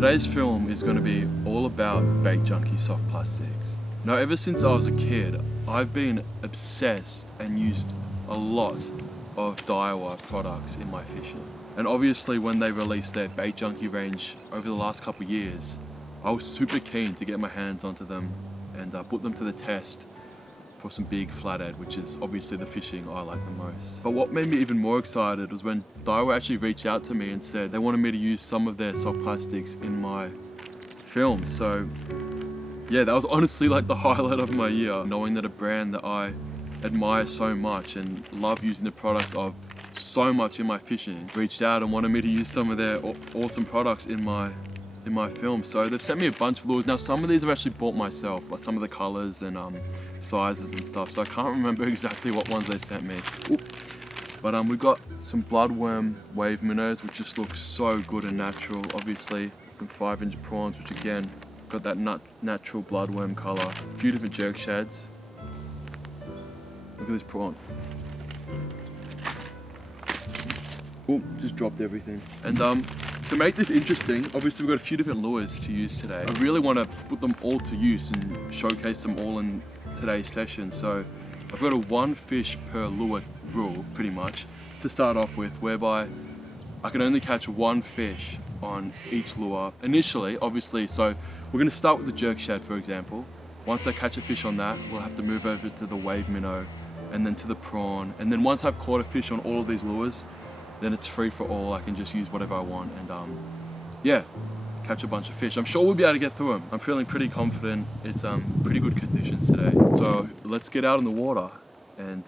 today's film is going to be all about Baitjunkie soft plastics. Now, ever since I was a kid, I've been obsessed and used a lot of Daiwa products in my fishing. And obviously when they released their Baitjunkie range over the last couple of years, I was super keen to get my hands onto them and put them to the test for some big flathead, which is obviously the fishing I like the most. But what made me even more excited was when Daiwa actually reached out to me and said they wanted me to use some of their soft plastics in my film. So yeah, that was honestly like the highlight of my year, knowing that a brand that I admire so much and love using the products of so much in my fishing reached out and wanted me to use some of their awesome products in my film. So they've sent me a bunch of lures. Now some of these I've actually bought myself, like some of the colors and sizes and stuff, so I can't remember exactly what ones they sent me. Oop. But we've got some bloodworm wave minnows, which just look so good and natural. Obviously some 5-inch prawns, which again got that natural bloodworm color. A few different jerk shads. Look at this prawn. Oh, just dropped everything. And to make this interesting, obviously we've got a few different lures to use today. I really want to put them all to use and showcase them all in today's session. So I've got a 1 fish per lure rule, pretty much, to start off with, whereby I can only catch 1 fish on each lure initially, obviously. So we're going to start with the jerk shad, for example. Once I catch a fish on that, we'll have to move over to the wave minnow and then to the prawn. And then once I've caught a fish on all of these lures, then it's free for all. I can just use whatever I want and yeah, catch a bunch of fish. I'm sure we'll be able to get through them. I'm feeling pretty confident. It's pretty good conditions today. So let's get out in the water and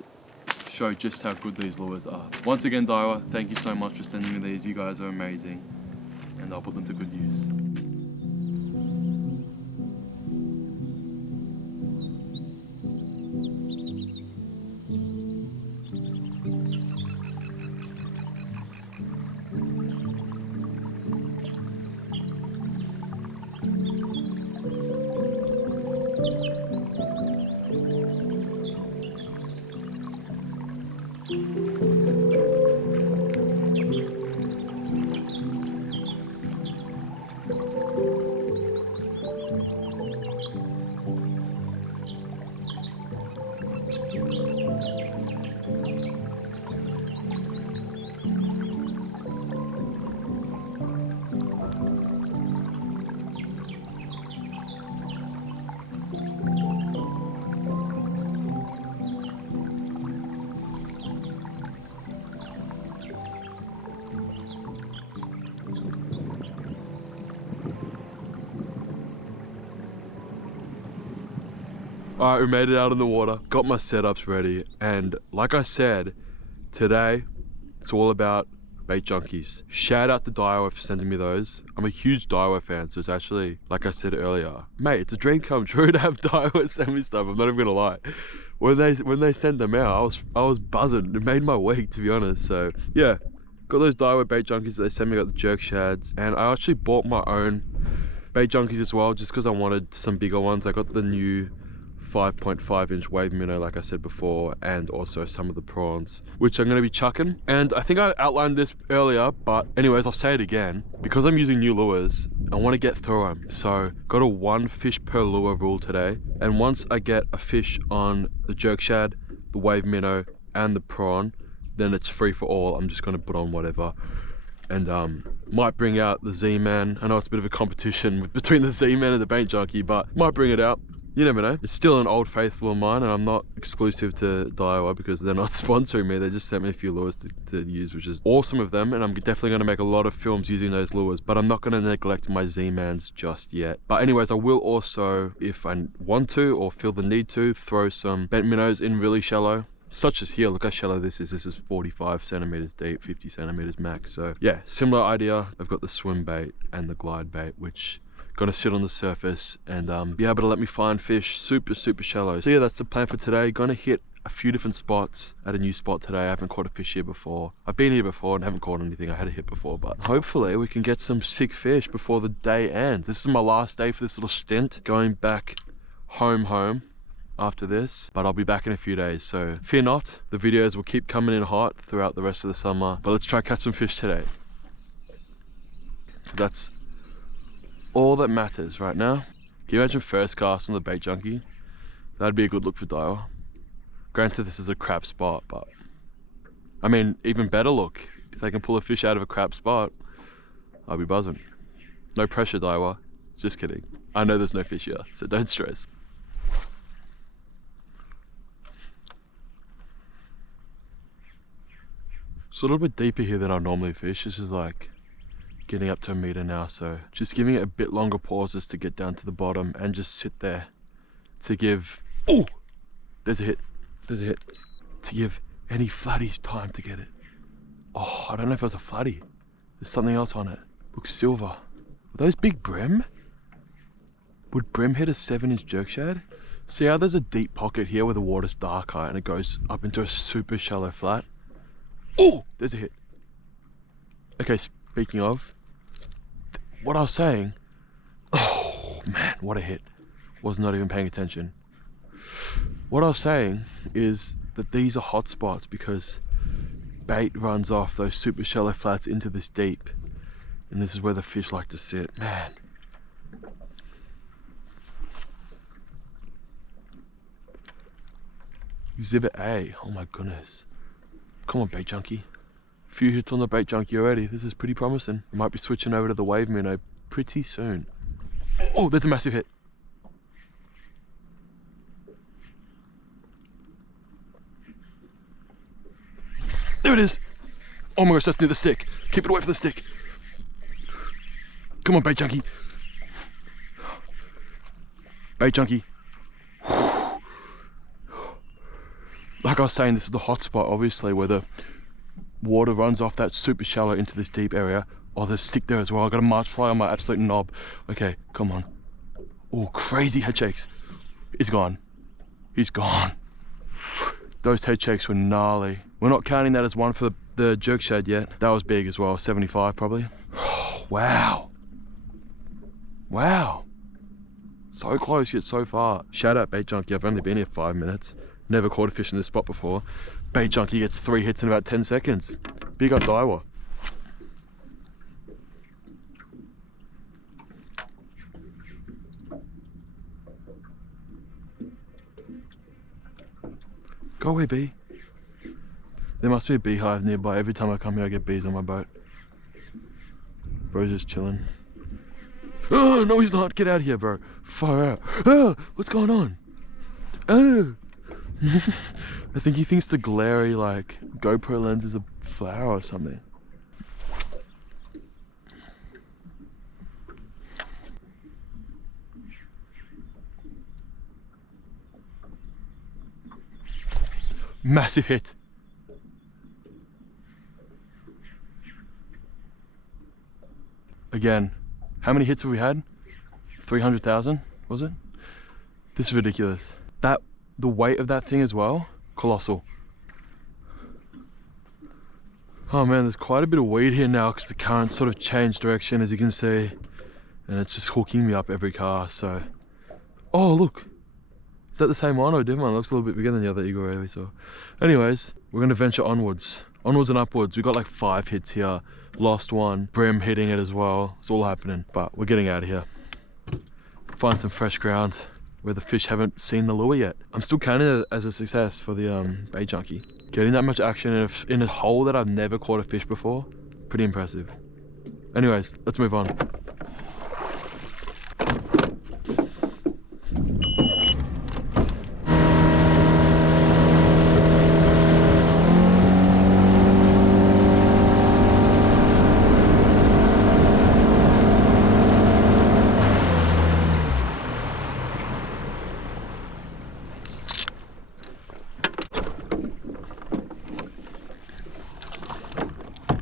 show just how good these lures are. Once again, Daiwa, thank you so much for sending me these. You guys are amazing and I'll put them to good use. Alright, we made it out in the water, got my setups ready, and like I said, today it's all about Baitjunkies. Shout out to Daiwa for sending me those. I'm a huge Daiwa fan, so it's actually, like I said earlier, mate, it's a dream come true to have Daiwa send me stuff, I'm not even gonna lie. When they sent them out, I was buzzing. It made my week, to be honest. So yeah, got those Daiwa Baitjunkies that they sent me, got the jerk shads, and I actually bought my own Baitjunkies as well, just because I wanted some bigger ones. I got the new 5.5-inch wave minnow, like I said before, and also some of the prawns, which I'm going to be chucking. And I think I outlined this earlier, but anyways, I'll say it again. Because I'm using new lures, I want to get through them. So got a 1 fish per lure rule today. And once I get a fish on the jerk shad, the wave minnow, and the prawn, then it's free for all. I'm just going to put on whatever. And might bring out the Z-Man. I know it's a bit of a competition between the Z-Man and the Baitjunkie, but might bring it out. You never know. It's still an old faithful of mine, and I'm not exclusive to Daiwa because they're not sponsoring me. They just sent me a few lures to use, which is awesome of them, and I'm definitely going to make a lot of films using those lures, but I'm not going to neglect my Z-Mans just yet. But anyways, I will also, if I want to or feel the need to, throw some bent minnows in really shallow. Such as here, look how shallow this is. This is 45 centimeters deep, 50 centimeters max. So yeah, similar idea. I've got the swim bait and the glide bait, which gonna sit on the surface and be able to let me find fish super shallow. So yeah, that's the plan for today. Gonna hit a few different spots at a new spot today. I haven't caught a fish here before. I've been here before and haven't caught anything. I had a hit before, but hopefully we can get some sick fish before the day ends. This is my last day for this little stint, going back home after this, but I'll be back in a few days, so fear not. The videos will keep coming in hot throughout the rest of the summer, but let's try catch some fish today. That's all that matters right now. Can you imagine first cast on the Baitjunkie? That'd be a good look for Daiwa. Granted, this is a crap spot, but I mean, even better look. If they can pull a fish out of a crap spot, I'll be buzzing. No pressure, Daiwa. Just kidding. I know there's no fish here, so don't stress. It's a little bit deeper here than I normally fish. This is like getting up to 1 meter now, so just giving it a bit longer pauses to get down to the bottom and just sit there to give, oh, there's a hit, to give any flatties time to get it. Oh, I don't know if it was a flatty. There's something else on it. Looks silver. Are those big brim? Would brim hit a 7-inch jerk shad? See how there's a deep pocket here where the water's darker and it goes up into a super shallow flat? Oh, there's a hit. Okay, speaking of, what I was saying, oh man, what a hit. Was not even paying attention. What I was saying is that these are hot spots because bait runs off those super shallow flats into this deep. And this is where the fish like to sit, man. Exhibit A, oh my goodness. Come on, Baitjunkie. A few hits on the Baitjunkie already. This is pretty promising. I might be switching over to the wave minnow pretty soon. Oh, there's a massive hit. There it is. Oh my gosh, that's near the stick. Keep it away from the stick. Come on, Baitjunkie. Baitjunkie. Like I was saying, this is the hot spot, obviously, where the water runs off that super shallow into this deep area. Oh, there's stick there as well. I got a March fly on my absolute knob. Okay, come on. Oh, crazy head shakes. He's gone. He's gone. Those head shakes were gnarly. We're not counting that as one for the jerk shad yet. That was big as well, 75 probably. Wow. Wow. So close yet so far. Shout out Baitjunkie, I've only been here 5 minutes. Never caught a fish in this spot before. Baitjunkie gets 3 hits in about 10 seconds. Big up Daiwa. Go away, bee. There must be a beehive nearby. Every time I come here I get bees on my boat. Bro's just chilling. Oh, no he's not. Get out of here, bro. Far out. Oh, what's going on? Oh. I think he thinks the glary like GoPro lens is a flower or something. Massive hit. Again, how many hits have we had? 300,000, was it? This is ridiculous. The weight of that thing as well, colossal. Oh man, there's quite a bit of weed here now because the current sort of changed direction, as you can see, and it's just hooking me up every cast. So, oh look, is that the same one or a different one? It looks a little bit bigger than the other eagle ray we saw. Anyways, we're gonna venture onwards and upwards. We got like 5 hits here, lost one, brim hitting it as well. It's all happening, but we're getting out of here. Find some fresh ground where the fish haven't seen the lure yet. I'm still counting it as a success for the Baitjunkie. Getting that much action in a hole that I've never caught a fish before, pretty impressive. Anyways, let's move on.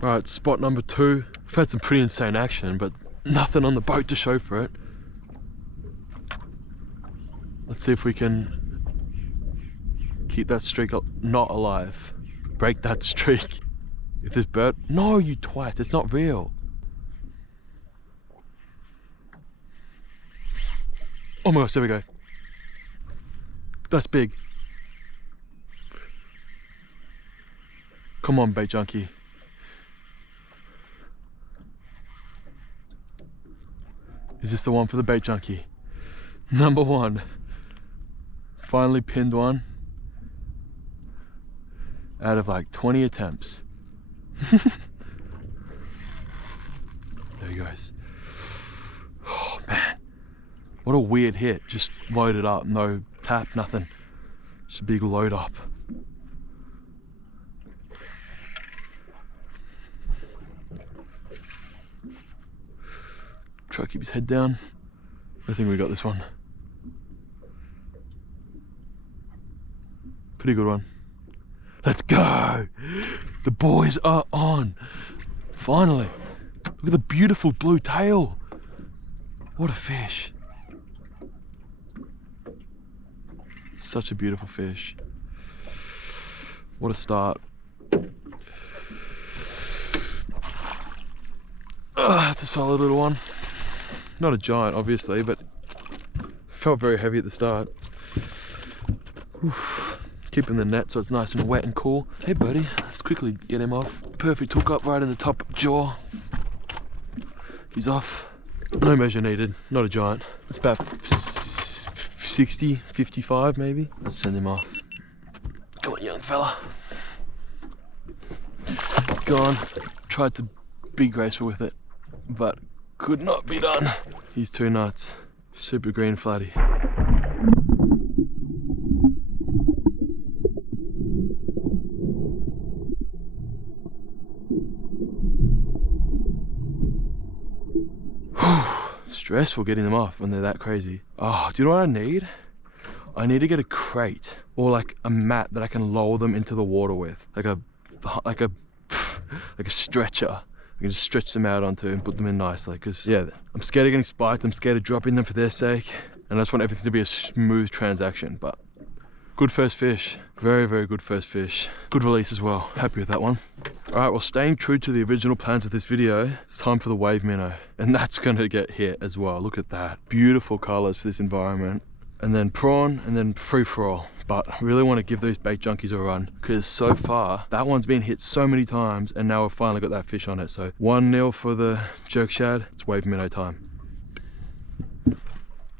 Alright, spot number 2. We've had some pretty insane action, but nothing on the boat to show for it. Let's see if we can keep that streak not alive. Break that streak. If this bird... No, you twat, it's not real. Oh my gosh, there we go. That's big. Come on, Baitjunkie. Is this the one for the Baitjunkie? Number one. Finally pinned one out of like 20 attempts. There he goes. Oh man, what a weird hit. Just loaded up, no tap, nothing. Just a big load up. Try to keep his head down. I think we got this one. Pretty good one. Let's go! The boys are on! Finally! Look at the beautiful blue tail! What a fish! Such a beautiful fish. What a start. That's a solid little one. Not a giant, obviously, but felt very heavy at the start. Oof. Keeping the net so it's nice and wet and cool. Hey buddy, let's quickly get him off. Perfect hook up right in the top jaw. He's off. No measure needed, not a giant. It's about 60, 55 maybe. Let's send him off. Come on, young fella. Gone. Tried to be graceful with it, but could not be done. He's too nuts. Super green flatty. Stressful getting them off when they're that crazy. Oh, do you know what I need? I need to get a crate or like a mat that I can lower them into the water with, like a stretcher. I can just stretch them out onto and put them in nicely. Because yeah, I'm scared of getting spiked. I'm scared of dropping them for their sake, and I just want everything to be a smooth transaction. But good first fish. Very, very good first fish. Good release as well. Happy with that one. All right, well, staying true to the original plans of this video, it's time for the wave minnow. And that's gonna get hit as well. Look at that. Beautiful colors for this environment. And then prawn, and then free for all. But I really want to give these Baitjunkies a run, because so far, that one's been hit so many times, and now we've finally got that fish on it. So 1-0 for the jerk shad. It's wave minnow time.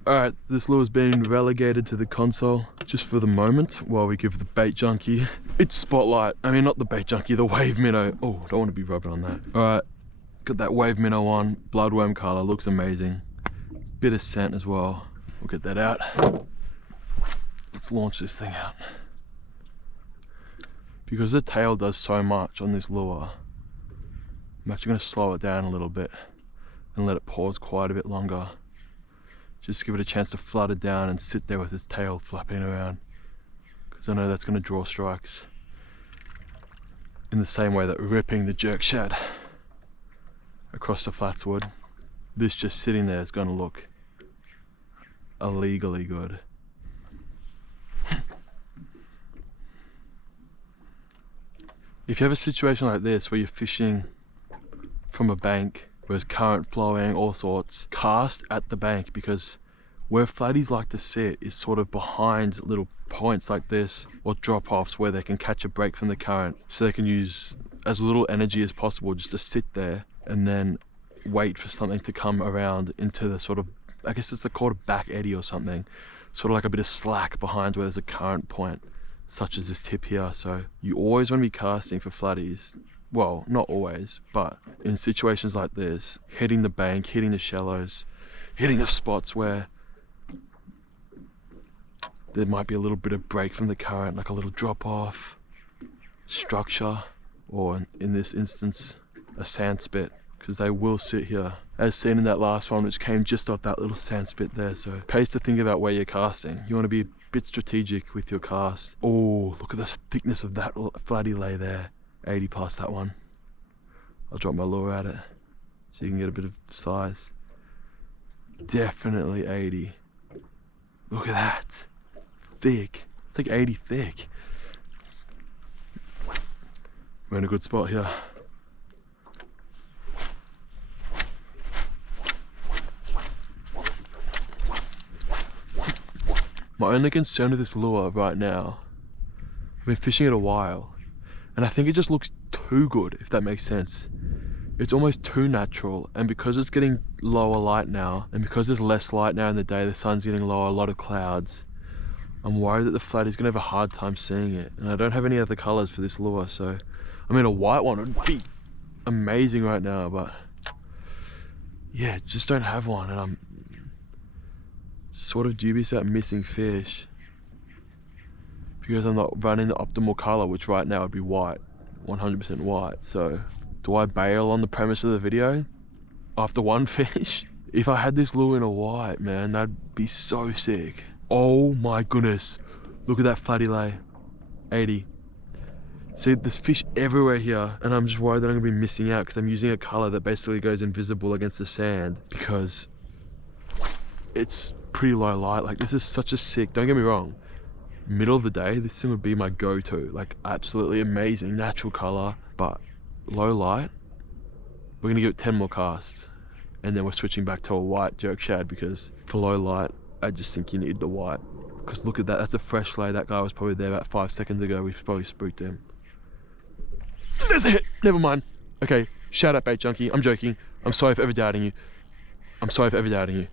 Alright, this lure's been relegated to the console just for the moment while we give the Baitjunkie its spotlight. I mean, not the Baitjunkie, the wave minnow. Oh, don't want to be rubbing on that. Alright, got that wave minnow on. Bloodworm color, looks amazing. Bit of scent as well. We'll get that out. Let's launch this thing out. Because the tail does so much on this lure, I'm actually going to slow it down a little bit and let it pause quite a bit longer. Just give it a chance to flutter down and sit there with its tail flapping around, because I know that's going to draw strikes in the same way that ripping the jerk shad across the flats would. This just sitting there is going to look illegally good. If you have a situation like this where you're fishing from a bank, where's current flowing, all sorts, cast at the bank, because where flatties like to sit is sort of behind little points like this, or drop-offs where they can catch a break from the current, so they can use as little energy as possible just to sit there and then wait for something to come around into the sort of, I guess it's called a back eddy or something, sort of like a bit of slack behind where there's a current point, such as this tip here. So you always want to be casting for flatties. Well, not always, but in situations like this, hitting the bank, hitting the shallows, hitting the spots where there might be a little bit of break from the current, like a little drop off, structure, or in this instance, a sand spit, because they will sit here, as seen in that last one, which came just off that little sand spit there. So it pays to think about where you're casting. You want to be a bit strategic with your cast. Oh, look at the thickness of that flatty lay there. 80 past that one. I'll drop my lure at it so you can get a bit of size. Definitely 80. Look at that. Thick. It's like 80 thick. We're in a good spot here. My only concern with this lure right now, I've been fishing it a while, and I think it just looks too good, if that makes sense. It's almost too natural, and because it's getting lower light now, and because there's less light now in the day, the sun's getting lower, a lot of clouds, I'm worried that the flatty's gonna have a hard time seeing it. And I don't have any other colors for this lure, so I mean a white one would be amazing right now, but yeah, just don't have one, and I'm sort of dubious about missing fish because I'm not running the optimal color, which right now would be white, 100% white. So do I bail on the premise of the video after one fish? If I had this lure in a white, man, that'd be so sick. Oh my goodness, look at that flatty lay, 80. See, there's fish everywhere here, and I'm just worried that I'm gonna be missing out because I'm using a color that basically goes invisible against the sand because it's pretty low light. Like, this is such a sick, don't get me wrong, middle of the day, this thing would be my go-to. Like, absolutely amazing natural color, but low light, we're gonna give it 10 more casts, and then we're switching back to a white jerk shad because for low light, I just think you need the white. Because look at that, that's a fresh lay. That guy was probably there about 5 seconds ago. We probably spooked him. There's a hit, never mind. Okay, shout out Baitjunkie, I'm joking. I'm sorry for ever doubting you. I'm sorry for ever doubting you.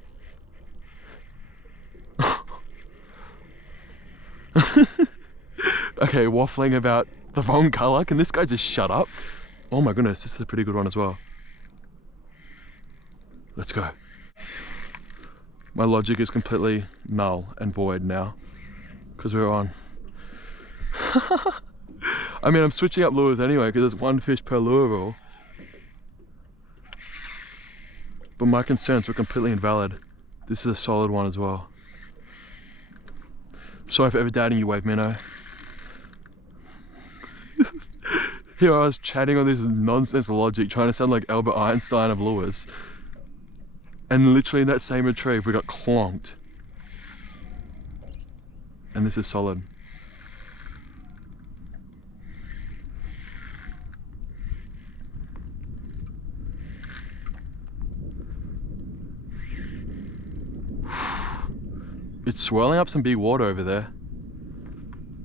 Okay, waffling about the wrong color. Can this guy just shut up? Oh my goodness, this is a pretty good one as well. Let's go. My logic is completely null and void now because we're on. I mean, I'm switching up lures anyway because there's one fish per lure rule. But my concerns were completely invalid. This is a solid one as well. Sorry for ever doubting you, Wave Minnow. Here I was chatting on this nonsense logic, trying to sound like Albert Einstein of lures. And literally in that same retrieve, we got clonked. And this is solid. It's swirling up some big water over there.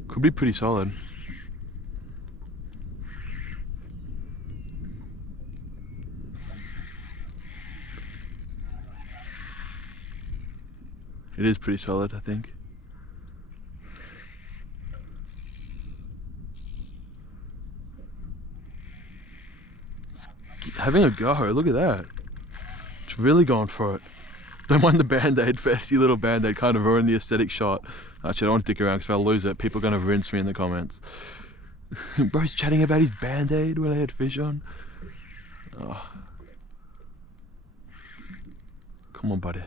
Could be pretty solid. It is pretty solid, I think. It's having a go, look at that. It's really going for it. Don't mind the band-aid, fancy little band-aid kind of ruined the aesthetic shot. Actually, I don't want to dick around because if I lose it, people are going to rinse me in the comments. Bro's chatting about his band-aid when I had fish on. Oh. Come on, buddy.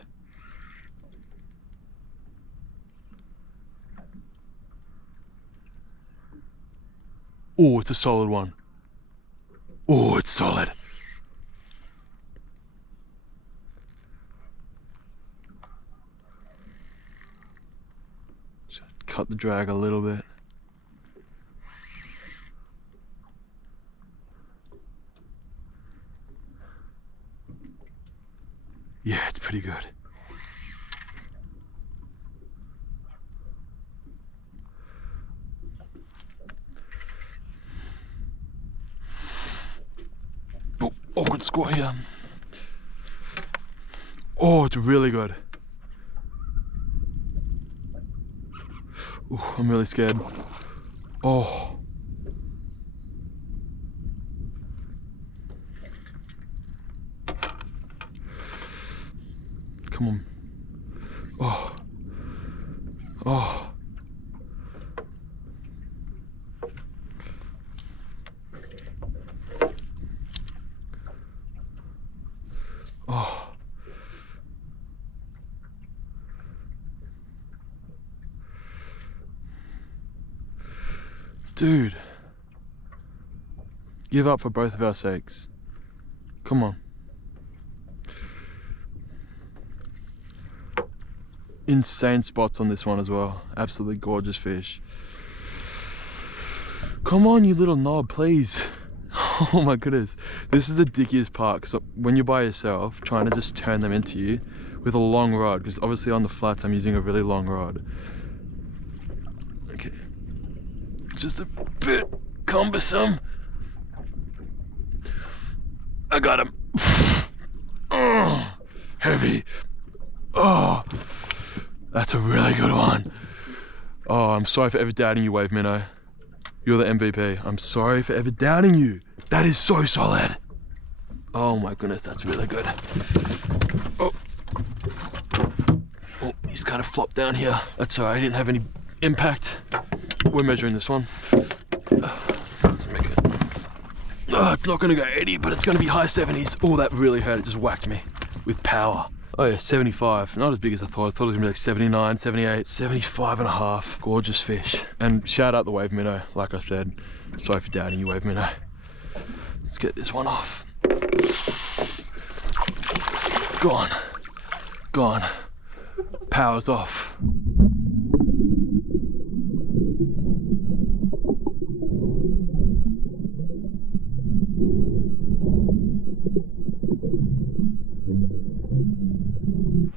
Oh, it's a solid one. Oh, it's solid. Just cut the drag a little bit. Yeah, it's pretty good. Oh, good score here. Oh, it's really good. Ooh, I'm really scared. Oh. Come on. Oh. Oh. Oh. Dude. Give up for both of our sakes. Come on. Insane spots on this one as well. Absolutely gorgeous fish. Come on, you little knob, please. Oh my goodness. This is the dickiest part. So when you're by yourself, trying to just turn them into you with a long rod, because obviously on the flats I'm using a really long rod. Okay. Just a bit cumbersome. I got him. Oh, heavy. Oh, that's a really good one. Oh, I'm sorry for ever doubting you, Wave Minnow. You're the MVP. I'm sorry for ever doubting you. That is so solid. Oh my goodness, that's really good. Oh, oh, he's kind of flopped down here. That's all right, he didn't have any impact. We're measuring this one. Let's make it. Oh, it's not gonna go 80, but it's gonna be high 70s. Oh, that really hurt, it just whacked me with power. Oh yeah, 75, not as big as I thought. I thought it was gonna be like 79, 78, 75 and a half. Gorgeous fish. And shout out the Wave Minnow, like I said. Sorry for doubting you, Wave Minnow. Let's get this one off. Gone. Gone. Power's off.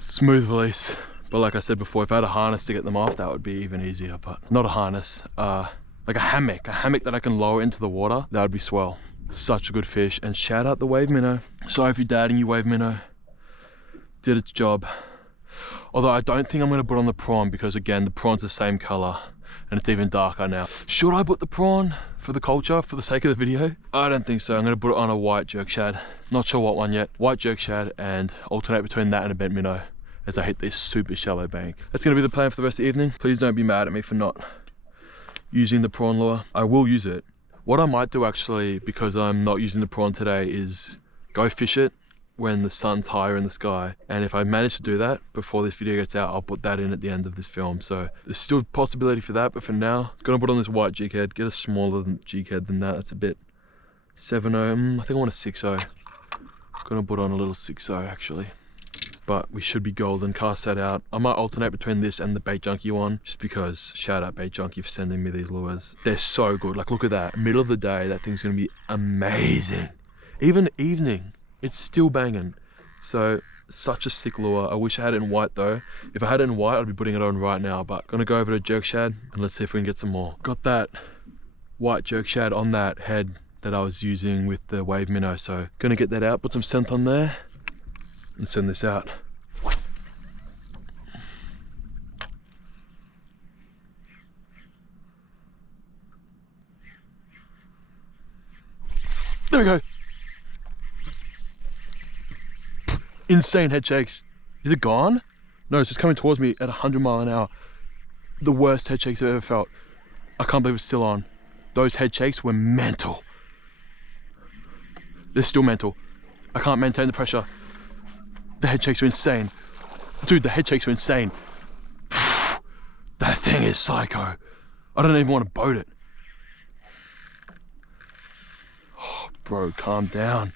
Smooth release, but like I said before, if I had a harness to get them off, that would be even easier. But not a harness, like a hammock that I can lower into the water. That would be swell. Such a good fish. And shout out the Wave Minnow. Sorry for doubting you, Wave Minnow. Did its job. Although I don't think I'm going to put on the prawn, because again, the prawn's the same color and it's even darker now. Should I put the prawn for the culture, for the sake of the video? I don't think so. I'm going to put it on a white jerk shad. Not sure what one yet. White jerk shad, and alternate between that and a bent minnow as I hit this super shallow bank. That's going to be the plan for the rest of the evening. Please don't be mad at me for not using the prawn lure. I will use it. What I might do actually, because I'm not using the prawn today, is go fish it when the sun's higher in the sky. And if I manage to do that before this video gets out, I'll put that in at the end of this film. So there's still a possibility for that, but for now, I'm gonna put on this white jig head, get a smaller jig head than that. That's a bit 7.0, I think I want a 6.0. Gonna put on a little 6.0 actually. But we should be golden. Cast that out. I might alternate between this and the Baitjunkie one, just because shout out Baitjunkie for sending me these lures. They're so good. Like, look at that. Middle of the day, that thing's gonna be amazing. Even evening, it's still banging. So, such a sick lure. I wish I had it in white though. If I had it in white, I'd be putting it on right now. But gonna go over to jerk shad and let's see if we can get some more. Got that white jerk shad on that head that I was using with the Wave Minnow. So, gonna get that out, put some scent on there, and send this out. There we go. Insane head shakes. Is it gone? No, it's just coming towards me at 100 miles an hour. The worst head shakes I've ever felt. I can't believe it's still on. Those head shakes were mental. They're still mental. I can't maintain the pressure. The head shakes are insane. Dude, the head shakes are insane. That thing is psycho. I don't even want to boat it. Oh, bro, calm down.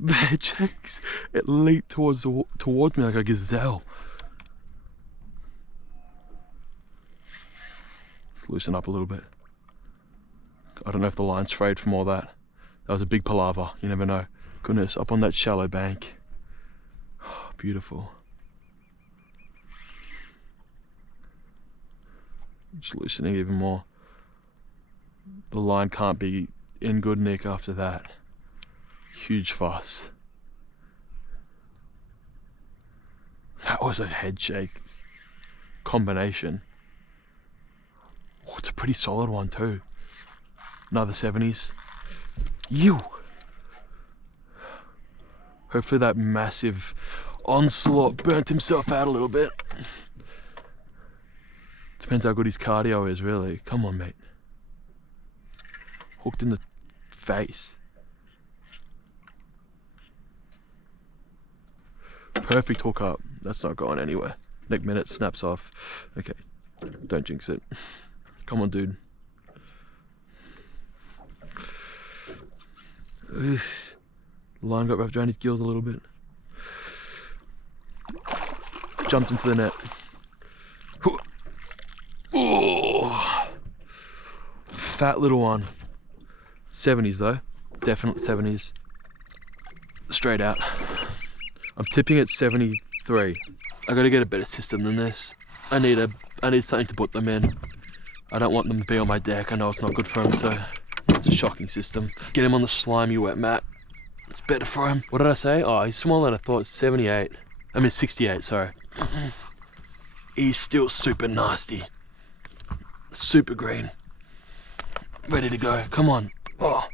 The head shakes, it leaped towards me like a gazelle. Let's loosen up a little bit. I don't know if the line's frayed from all that. That was a big palaver, you never know. Goodness, up on that shallow bank. Oh, beautiful. Just loosening even more. The line can't be in good nick after that. Huge fuss. That was a head shake combination. Oh, it's a pretty solid one too. Another 70s. You. Hopefully that massive onslaught burnt himself out a little bit. Depends how good his cardio is, really. Come on, mate. Hooked in the face. Perfect hook up. That's not going anywhere. Next minute snaps off. Okay, don't jinx it. Come on, dude. Oof. The line got wrapped around his gills a little bit. Jumped into the net. Oh, fat little one. 70s though, definite 70s. Straight out. I'm tipping at 73. I gotta get a better system than this. I need something to put them in. I don't want them to be on my deck. I know it's not good for them, so It's a shocking system. Get him on the slimy wet mat. It's better for him. What did I say? Oh, he's smaller than I thought. 78. I mean 68, sorry. He's still super nasty. Super green. Ready to go. Come on. Oh.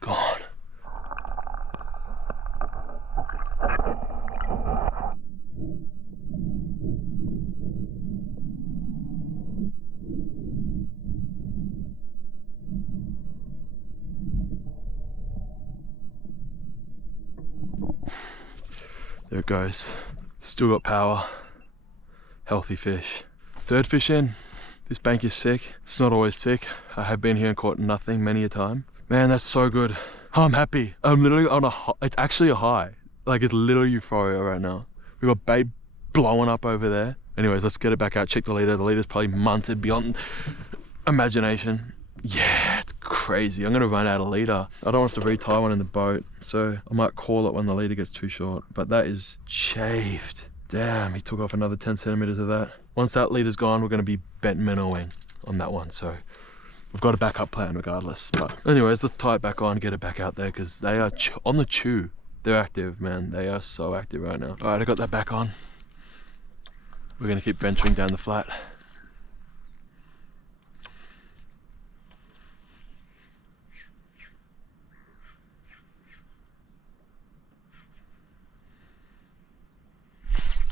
Gone. There it goes. Still got power. Healthy fish. Third fish in. This bank is sick. It's not always sick. I have been here and caught nothing many a time. Man, that's so good. Oh, I'm happy. I'm literally on a high. It's actually a high. Like, it's literally euphoria right now. We've got bait blowing up over there. Anyways, let's get it back out. Check the leader. The leader's probably munted beyond imagination. Yeah, it's crazy. I'm gonna run out of leader. I don't have to retie one in the boat, so I might call it when the leader gets too short. But that is chafed. Damn, he took off another 10 centimeters of that. Once that leader's gone, we're gonna be bent minnowing on that one. So we've got a backup plan regardless. But anyways, let's tie it back on, get it back out there, because they are on the chew. They're active, man. They are so active right now. All right, I got that back on. We're gonna keep venturing down the flat.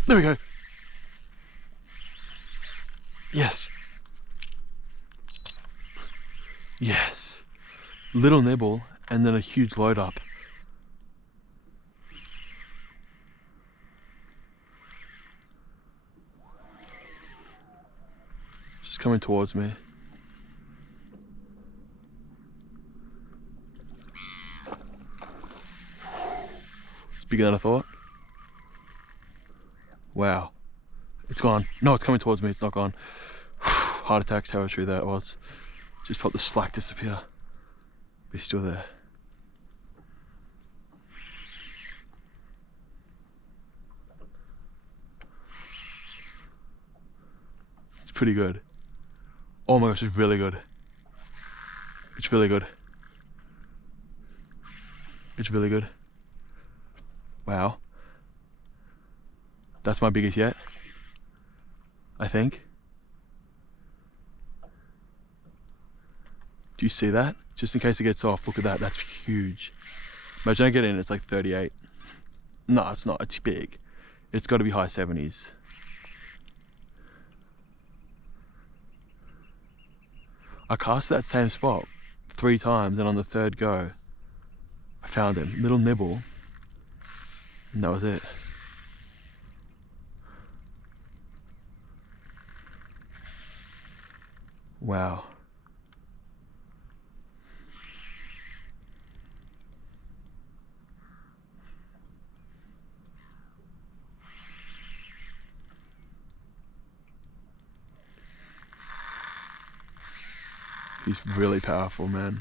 There we go. Yes. Yes. Little nibble and then a huge load up. Just coming towards me. It's bigger than I thought. Wow. It's gone. No, it's coming towards me. It's not gone. Heart attack territory there it was. Just felt the slack disappear. But he's still there. It's pretty good. Oh my gosh, it's really good. It's really good. It's really good. Wow. That's my biggest yet, I think. Do you see that? Just in case it gets off, look at that, that's huge. Imagine I get in, it's like 38. No, it's not, it's big. It's gotta be high 70s. I cast that same spot 3 times and on the 3rd go, I found him. Little nibble, and that was it. Wow. He's really powerful, man.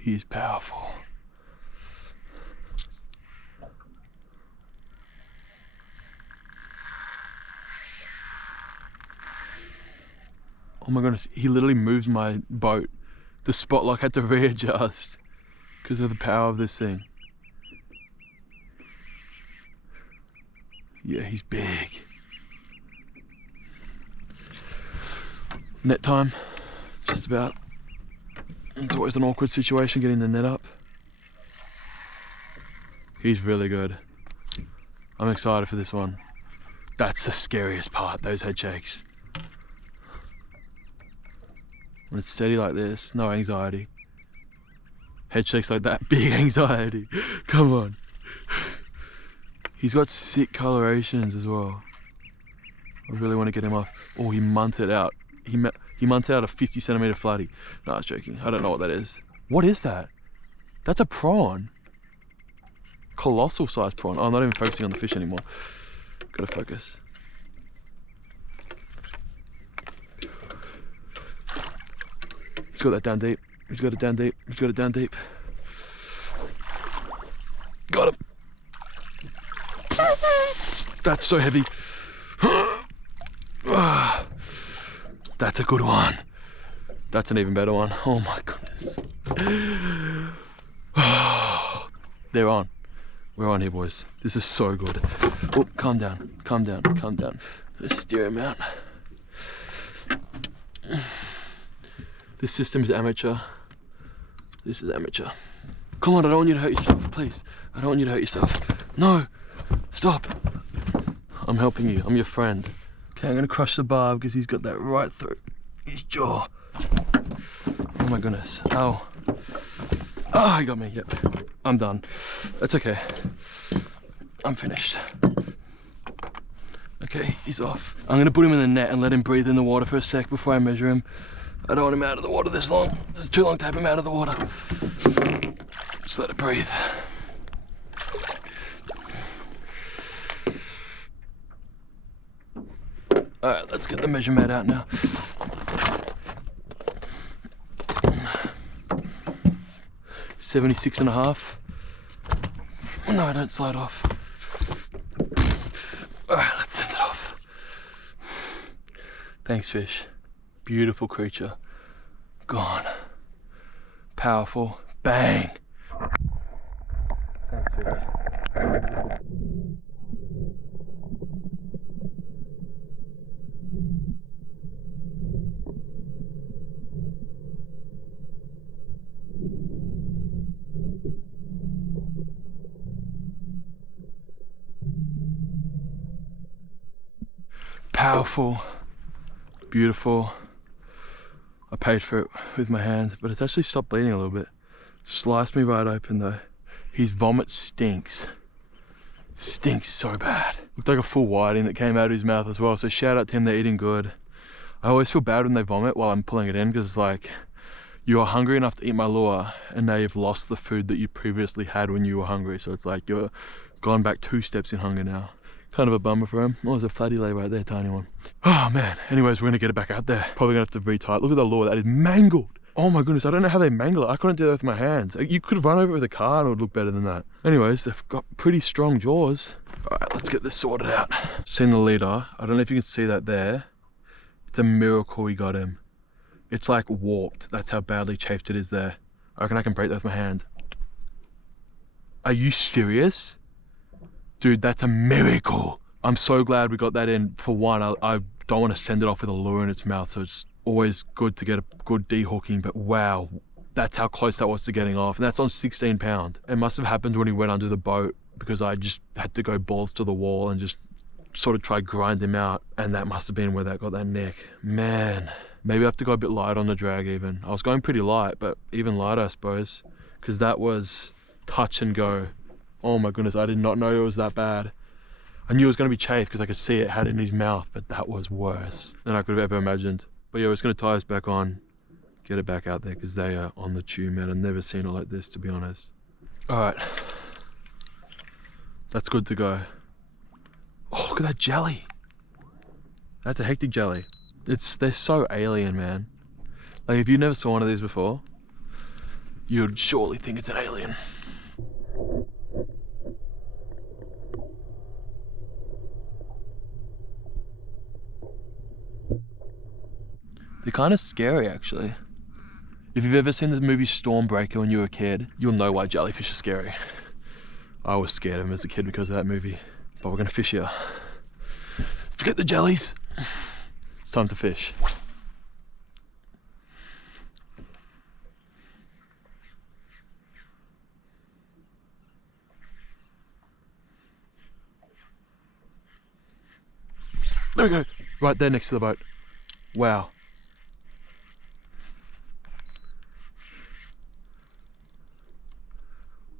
He's powerful. Oh my goodness, he literally moved my boat. The spot lock had to readjust because of the power of this thing. Yeah, he's big. Net time, just about. It's always an awkward situation getting the net up. He's really good. I'm excited for this one. That's the scariest part, those head shakes. When it's steady like this, no anxiety. Head shakes like that, big anxiety. Come on. He's got sick colorations as well. I really want to get him off. Oh, he munted out. He munted out a 50 centimeter flatty. No, I was joking. I don't know what that is. What is that? That's a prawn. Colossal sized prawn. Oh, I'm not even focusing on the fish anymore. Gotta focus. He's got that down deep. He's got it down deep. He's got it down deep. Got him. That's so heavy. That's a good one. That's an even better one. Oh my goodness. They're on. We're on here, boys. This is so good. Oh, calm down, calm down, calm down. Let's steer him out. This system is amateur. This is amateur. Come on, I don't want you to hurt yourself, please. I don't want you to hurt yourself. No, stop. I'm helping you, I'm your friend. Okay, I'm gonna crush the barb because he's got that right through his jaw. Oh my goodness, ow. Ah, he got me, yep. I'm done. That's okay. I'm finished. Okay, he's off. I'm gonna put him in the net and let him breathe in the water for a sec before I measure him. I don't want him out of the water this long. This is too long to have him out of the water. Just let it breathe. Alright, let's get the measurement out now. $76.5. No, don't slide off. Alright, let's send it off. Thanks, fish. Beautiful creature. Gone. Powerful. Bang! Thanks, fish. Powerful, beautiful. I paid for it with my hands, but it's actually stopped bleeding a little bit. Sliced me right open though. His vomit stinks. Stinks so bad. Looked like a full whiting that came out of his mouth as well, so shout out to him, they're eating good. I always feel bad when they vomit while I'm pulling it in, because it's like, you are hungry enough to eat my lure, and now you've lost the food that you previously had when you were hungry, so it's like you're gone back 2 steps in hunger now. Kind of a bummer for him. Oh, there's a flatty lay right there, tiny one. Oh man, anyways, we're gonna get it back out there. Probably gonna have to retie it. Look at the lure, that is mangled. Oh my goodness, I don't know how they mangle it. I couldn't do that with my hands. You could run over it with a car and it would look better than that. Anyways, they've got pretty strong jaws. All right, let's get this sorted out. Seen the leader. I don't know if you can see that there. It's a miracle we got him. It's like warped. That's how badly chafed it is there. I reckon I can break that with my hand. Are you serious? Dude, that's a miracle. I'm so glad we got that in. For one, I don't want to send it off with a lure in its mouth, so it's always good to get a good de-hooking, but wow, that's how close that was to getting off. And that's on 16 pound. It must have happened when he went under the boat, because I just had to go balls to the wall and just sort of try grind him out, and that must have been where that got that neck. Man, maybe I have to go a bit light on the drag even. I was going pretty light, but even lighter I suppose, because that was touch and go. Oh my goodness, I did not know it was that bad. I knew it was going to be chafed because I could see it had it in his mouth, but that was worse than I could have ever imagined. But yeah, we're just going to tie this back on, get it back out there, because they are on the tube, man. I've never seen it like this, to be honest. All right, that's good to go. Oh, look at that jelly. That's a hectic jelly. They're so alien, man. Like, if you never saw one of these before, you'd surely think it's an alien. They're kind of scary, actually. If you've ever seen the movie Stormbreaker when you were a kid, you'll know why jellyfish are scary. I was scared of them as a kid because of that movie. But we're gonna fish here. Forget the jellies. It's time to fish. There we go. Right there next to the boat. Wow.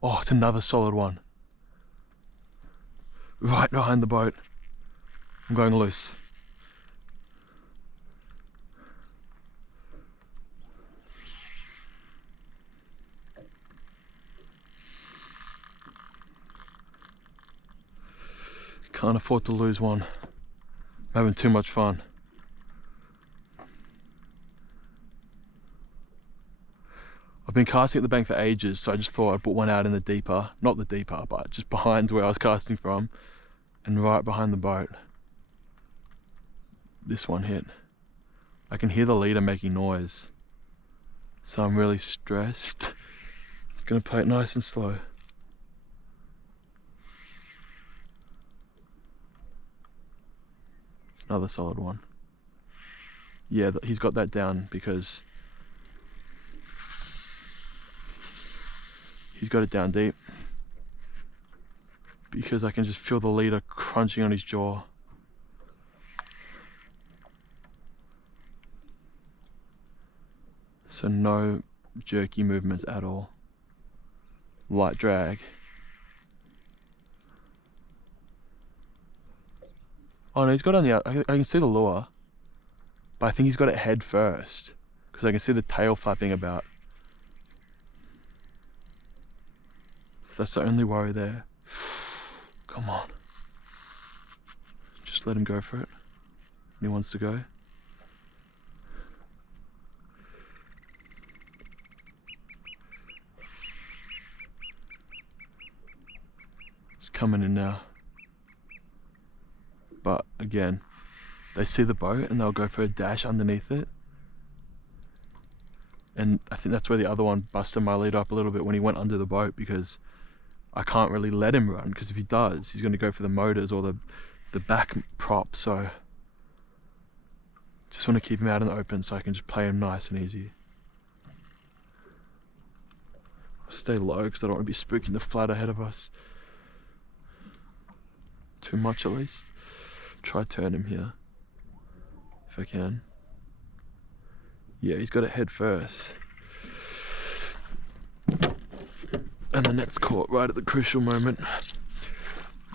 Oh, it's another solid one. Right behind the boat. I'm going loose. Can't afford to lose one. I'm having too much fun. I've been casting at the bank for ages, so I just thought I'd put one out in the deeper, not the deeper, but just behind where I was casting from. And right behind the boat, this one hit. I can hear the leader making noise. So I'm really stressed. Gonna play it nice and slow. Another solid one. Yeah, he's got that down because he's got it down deep. Because I can just feel the leader crunching on his jaw. So no jerky movements at all. Light drag. Oh no, he's got on the, I can see the lure. But I think he's got it head first. Because I can see the tail flapping about. So that's the only worry there. Come on. Just let him go for it. When he wants to go. He's coming in now. But again, they see the boat and they'll go for a dash underneath it. And I think that's where the other one busted my lead up a little bit when he went under the boat, because I can't really let him run, because if he does, he's going to go for the motors or the back prop. So just want to keep him out in the open so I can just play him nice and easy. Stay low because I don't want to be spooking the flat ahead of us too much, at least. Try turn him here if I can. Yeah, he's got it head first. And the net's caught right at the crucial moment.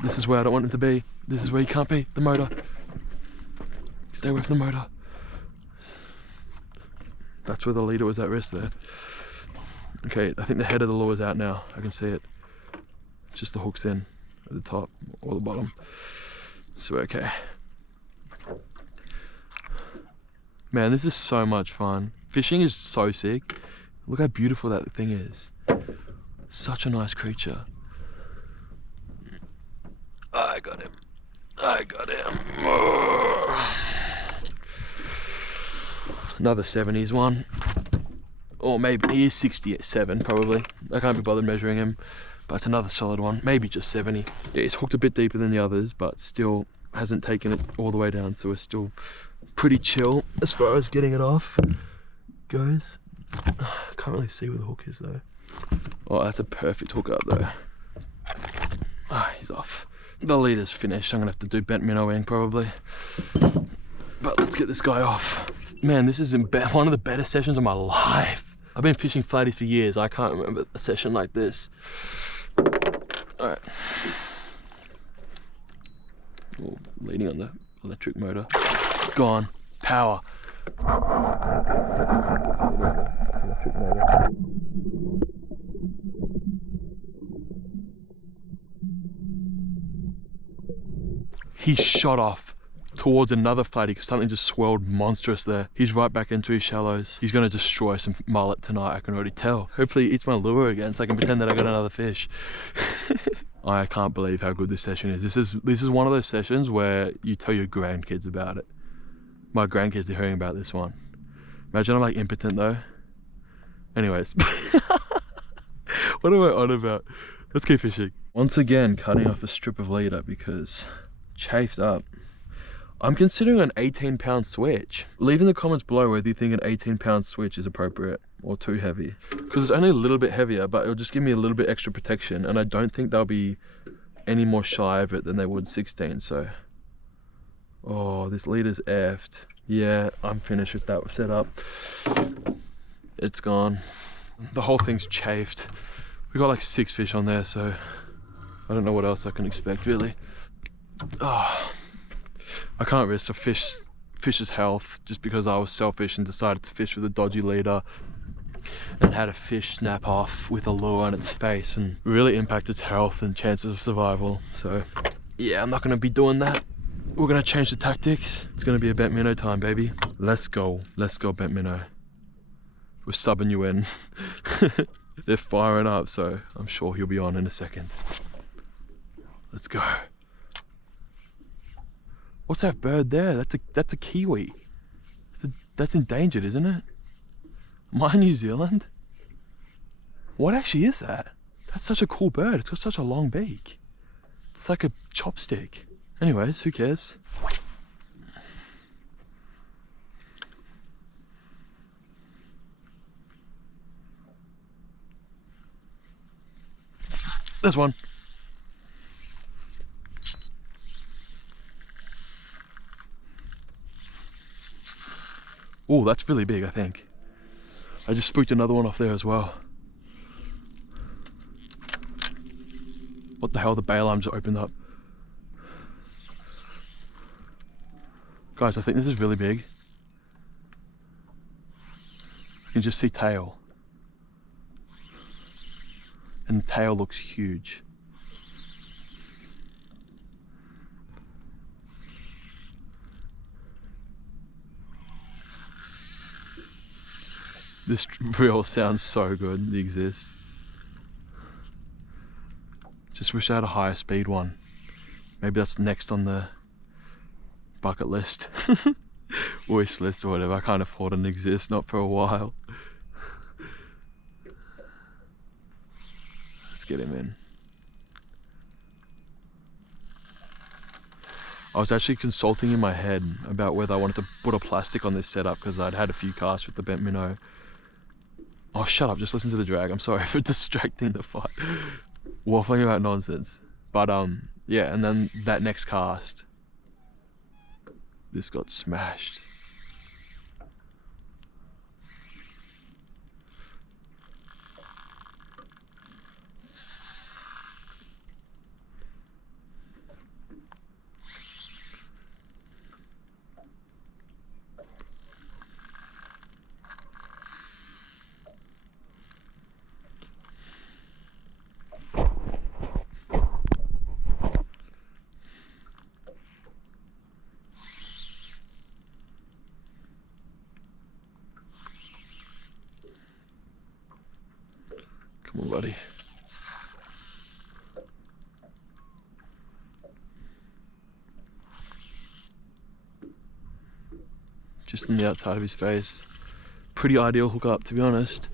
This is where I don't want him to be. This is where he can't be. The motor. Stay away from the motor. That's where the leader was at risk there. Okay, I think the head of the lure is out now. I can see it. Just the hook's in at the top or the bottom. So we're okay. Man, this is so much fun. Fishing is so sick. Look how beautiful that thing is. Such a nice creature. I got him. I got him. Another 70s one. Or maybe he is 67 probably. I can't be bothered measuring him. But it's another solid one. Maybe just 70. Yeah, it's hooked a bit deeper than the others, but still hasn't taken it all the way down. So we're still pretty chill as far as getting it off goes. Can't really see where the hook is though. Oh, that's a perfect hook up though. Ah, he's off. The leader's finished. I'm gonna have to do bent minnowing probably. But let's get this guy off. Man, this is one of the better sessions of my life. I've been fishing flatties for years. I can't remember a session like this. All right. Oh, leaning on the electric motor. Gone. Power. Electric motor. He shot off towards another flatty because something just swirled monstrous there. He's right back into his shallows. He's going to destroy some mullet tonight, I can already tell. Hopefully he eats my lure again so I can pretend that I got another fish. I can't believe how good this session is. This is one of those sessions where you tell your grandkids about it. My grandkids are hearing about this one. Imagine I'm like impotent though. Anyways. What am I on about? Let's keep fishing. Once again, cutting off a strip of leader because chafed up. I'm considering an 18-pound switch. Leave in the comments below whether you think an 18-pound switch is appropriate or too heavy. Because it's only a little bit heavier, but it'll just give me a little bit extra protection, and I don't think they'll be any more shy of it than they would 16, so. Oh, this leader's effed. Yeah, I'm finished with that setup. It's gone. The whole thing's chafed. We got like 6 fish on there, so I don't know what else I can expect really. Oh. I can't risk a fish's health just because I was selfish and decided to fish with a dodgy leader and had a fish snap off with a lure on its face and really impact its health and chances of survival. So yeah, I'm not going to be doing that. We're going to change the tactics. It's going to be a bent minnow time, baby. Let's go bent minnow. We're subbing you in. They're firing up, so I'm sure he'll be on in a second. Let's go. What's that bird there? That's a kiwi. That's endangered, isn't it? Am I in New Zealand? What actually is that? That's such a cool bird. It's got such a long beak. It's like a chopstick. Anyways, who cares? There's one. Oh, that's really big, I think. I just spooked another one off there as well. What the hell, the bail arm just opened up. Guys, I think this is really big. I can just see tail. And the tail looks huge. This reel sounds so good, it exists. Just wish I had a higher speed one. Maybe that's next on the bucket list. Wish list or whatever. I can't afford an exist, not for a while. Let's get him in. I was actually consulting in my head about whether I wanted to put a plastic on this setup because I'd had a few casts with the Bent Minnow. Oh, shut up, just listen to the drag. I'm sorry for distracting the fight. Waffling about nonsense. But yeah, and then that next cast, this got smashed. Come on, buddy. Just on the outside of his face. Pretty ideal hookup, to be honest.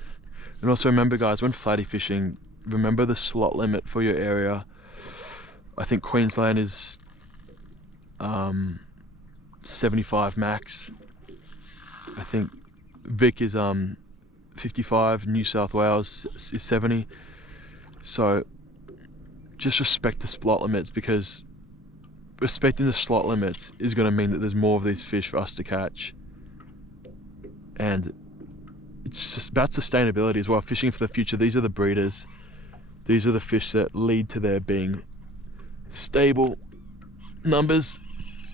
And also remember, guys, when flatty fishing, remember the slot limit for your area. I think Queensland is 75 max. I think Vic is 55, New South Wales is 70. So just respect the slot limits, because respecting the slot limits is going to mean that there's more of these fish for us to catch. And it's just about sustainability as well, fishing for the future. These are the breeders. These are the fish that lead to there being stable numbers.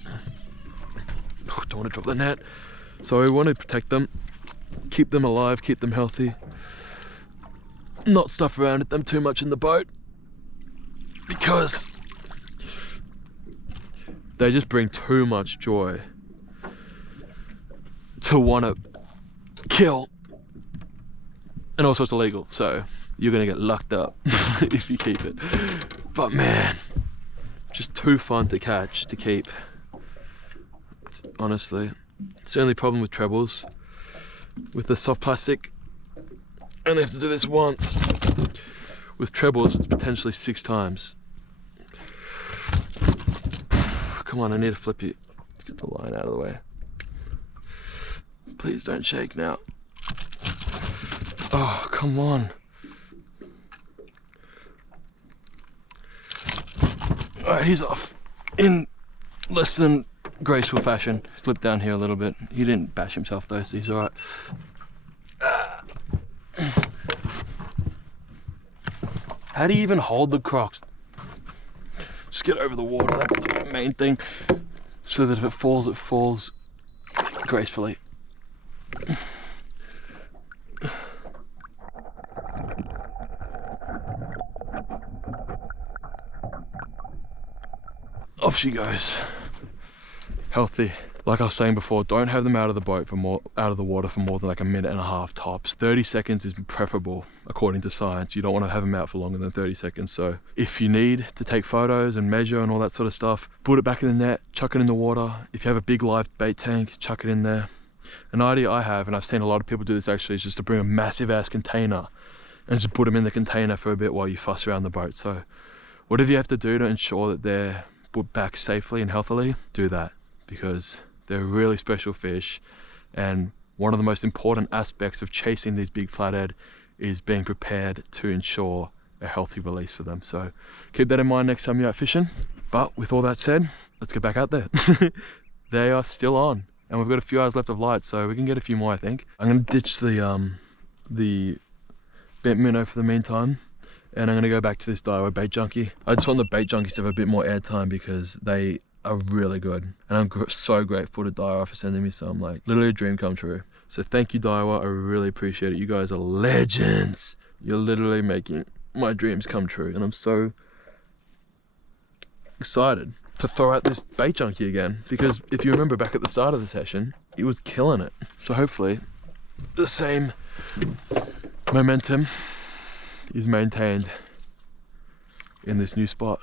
Oh, don't want to drop the net. So we want to protect them, keep them alive, keep them healthy, not stuff around at them too much in the boat, because they just bring too much joy to want to kill. And also it's illegal, so you're gonna get locked up if you keep it. But man, just too fun to catch, to keep. Honestly, it's the only problem with trebles, with the soft plastic. I only have to do this once. With trebles, it's potentially 6 times. Come on, I need to flip you. Let's get the line out of the way. Please don't shake now. Oh, come on. Alright, he's off. In less than graceful fashion. Slipped down here a little bit. He didn't bash himself though, so he's alright. How do you even hold the crocs? Just get over the water, that's the main thing. So that if it falls gracefully. Off she goes. Healthy. Like I was saying before, don't have them out of the water for more than like a minute and a half tops. 30 seconds is preferable according to science. You don't want to have them out for longer than 30 seconds. So if you need to take photos and measure and all that sort of stuff, put it back in the net, chuck it in the water. If you have a big live bait tank, chuck it in there. An idea I have, and I've seen a lot of people do this actually, is just to bring a massive ass container and just put them in the container for a bit while you fuss around the boat. So whatever you have to do to ensure that they're put back safely and healthily, do that, because they're really special fish, and one of the most important aspects of chasing these big flathead is being prepared to ensure a healthy release for them. So keep that in mind next time you're out fishing. But with all that said, let's get back out there. They are still on, and we've got a few hours left of light, so we can get a few more, I think. I'm gonna ditch the Bent Minnow for the meantime, and I'm gonna go back to this Daiwa Baitjunkie. I just want the Baitjunkies to have a bit more airtime because they are really good, and I'm so grateful to Daiwa for sending me some. Like, literally a dream come true. So thank you, Daiwa. I really appreciate it. You guys are legends. You're literally making my dreams come true, and I'm so excited to throw out this Baitjunkie again, because if you remember back at the start of the session, it was killing it. So hopefully the same momentum is maintained in this new spot.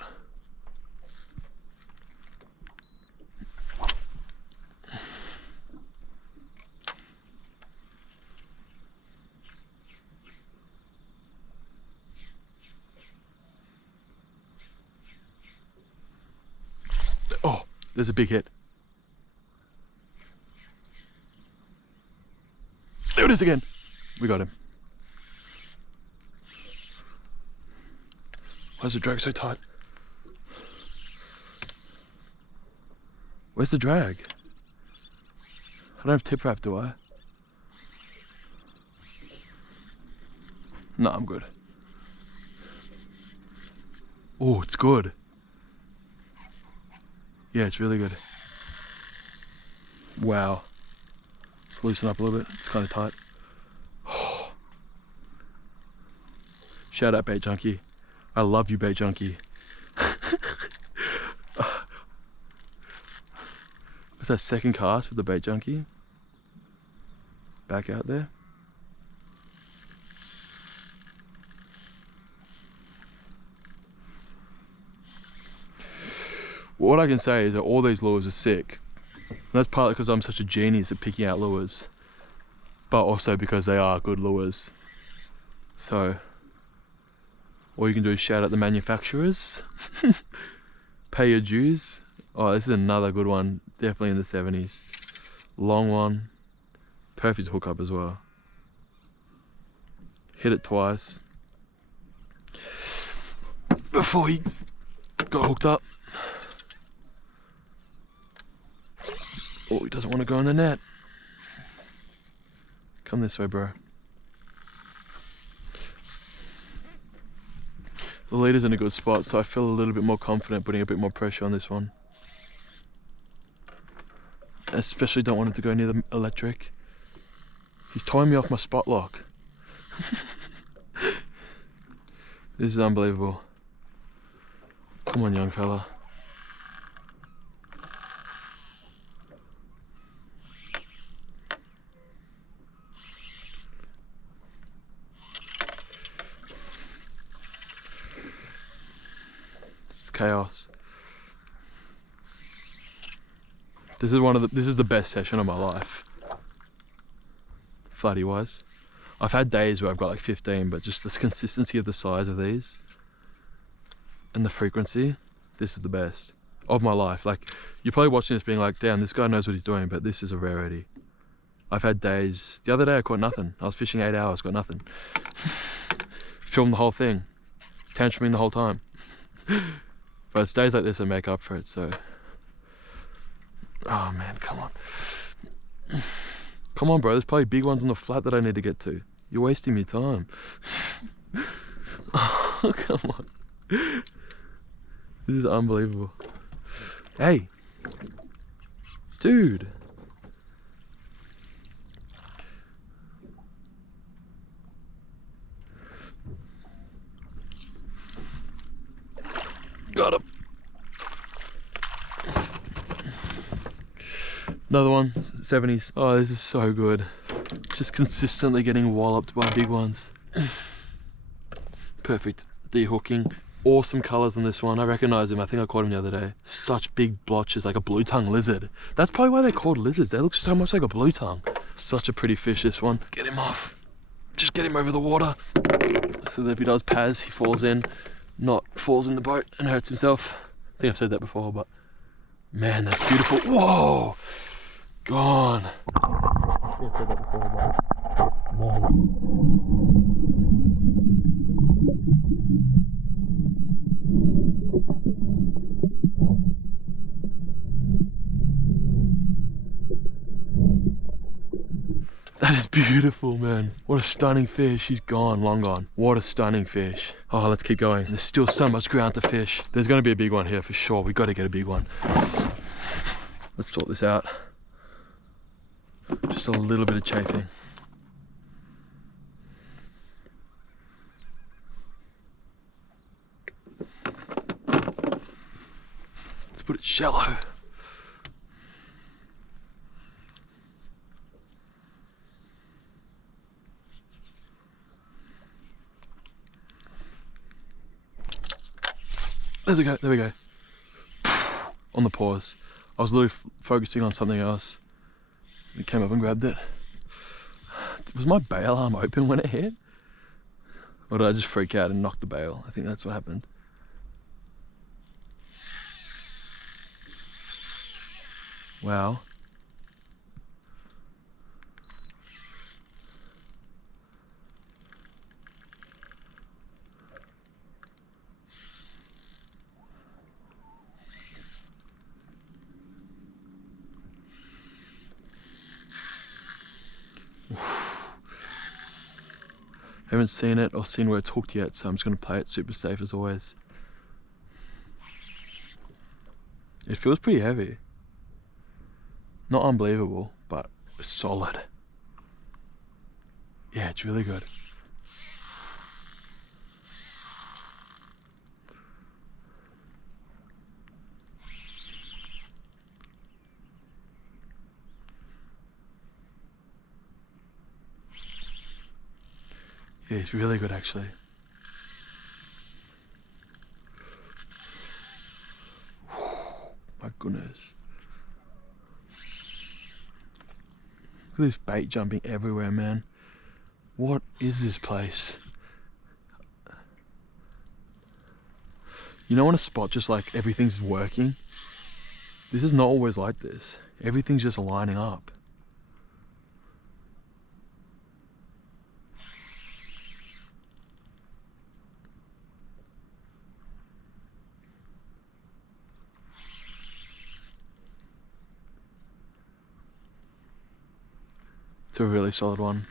Oh, there's a big hit. There it is again. We got him. Why is the drag so tight? Where's the drag? I don't have tip wrap, do I? No, I'm good. Oh, it's good. Yeah, it's really good. Wow. Let's loosen up a little bit. It's kind of tight. Shout out Baitjunkie. I love you, Baitjunkie. What's that second cast with the Baitjunkie? Back out there. What I can say is that all these lures are sick. And that's partly because I'm such a genius at picking out lures, but also because they are good lures. So all you can do is shout out the manufacturers. Pay your dues. Oh, this is another good one, definitely in the 70s. Long one, perfect hookup as well. Hit it twice before he got hooked up. Oh, he doesn't want to go in the net. Come this way, bro. The leader's in a good spot, so I feel a little bit more confident putting a bit more pressure on this one. I especially don't want him to go near the electric. He's towing me off my spot lock. This is unbelievable. Come on, young fella. Chaos. This is the best session of my life, flatty wise. I've had days where I've got like 15, but just this consistency of the size of these and the frequency, this is the best of my life. Like, you're probably watching this being like, damn, this guy knows what he's doing, but this is a rarity. I've had days, the other day I caught nothing. I was fishing 8 hours, got nothing. Filmed the whole thing, tantruming the whole time. But it's days like this that make up for it, so. Oh man, come on. Come on, bro, there's probably big ones on the flat that I need to get to. You're wasting me time. Oh, come on. This is unbelievable. Hey. Dude. Got him. Another one, 70s. Oh, this is so good. Just consistently getting walloped by big ones. Perfect de-hooking. Awesome colors on this one. I recognize him. I think I caught him the other day. Such big blotches, like a blue tongue lizard. That's probably why they're called lizards. They look so much like a blue tongue. Such a pretty fish, this one. Get him off. Just get him over the water. So that if he does paz, he falls in, not falls in the boat and hurts himself. I think I've said that before, but man, that's beautiful. Whoa! Gone. I think I've said that before, but man. That is beautiful, man. What a stunning fish. He's gone, long gone. What a stunning fish. Oh, let's keep going. There's still so much ground to fish. There's gonna be a big one here for sure. We gotta get a big one. Let's sort this out. Just a little bit of chafing. Let's put it shallow. There we go, there we go. On the pause. I was literally focusing on something else. It came up and grabbed it. Was my bail arm open when it hit? Or did I just freak out and knock the bail? I think that's what happened. Wow. I haven't seen it or seen where it's hooked yet, so I'm just going to play it super safe as always. It feels pretty heavy. Not unbelievable, but solid. Yeah, it's really good. Yeah, it's really good actually. My goodness. Look at this bait jumping everywhere, man. What is this place? You know, on a spot just like everything's working? This is not always like this. Everything's just lining up. It's a really solid one.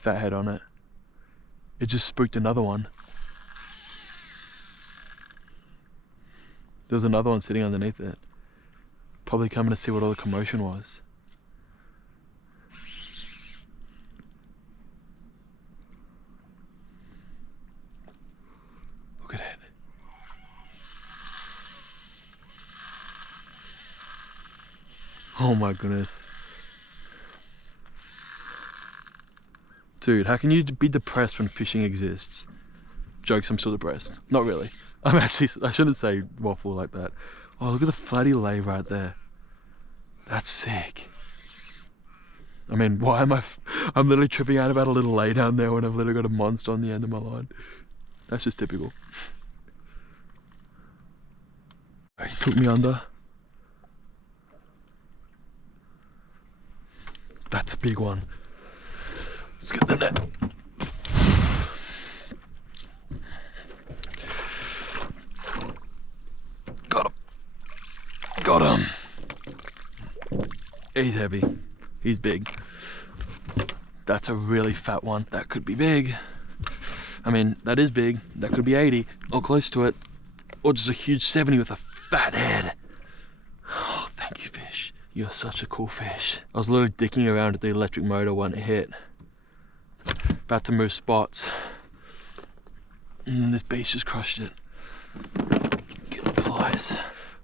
Fathead on it. It just spooked another one. There was another one sitting underneath it. Probably coming to see what all the commotion was. Look at it. Oh my goodness. Dude, how can you be depressed when fishing exists? Jokes, I'm still depressed. Not really. I'm actually, I shouldn't say waffle like that. Oh, look at the flatty lay right there. That's sick. I mean, why am I'm literally tripping out about a little lay down there when I've literally got a monster on the end of my line. That's just typical. He took me under. That's a big one. Let's get the net. Got him. Got him. He's heavy. He's big. That's a really fat one. That could be big. I mean, that is big. That could be 80 or close to it. Or just a huge 70 with a fat head. Oh, thank you, fish. You're such a cool fish. I was literally dicking around at the electric motor when it hit. About to move spots. And this beast just crushed it. Get the pliers.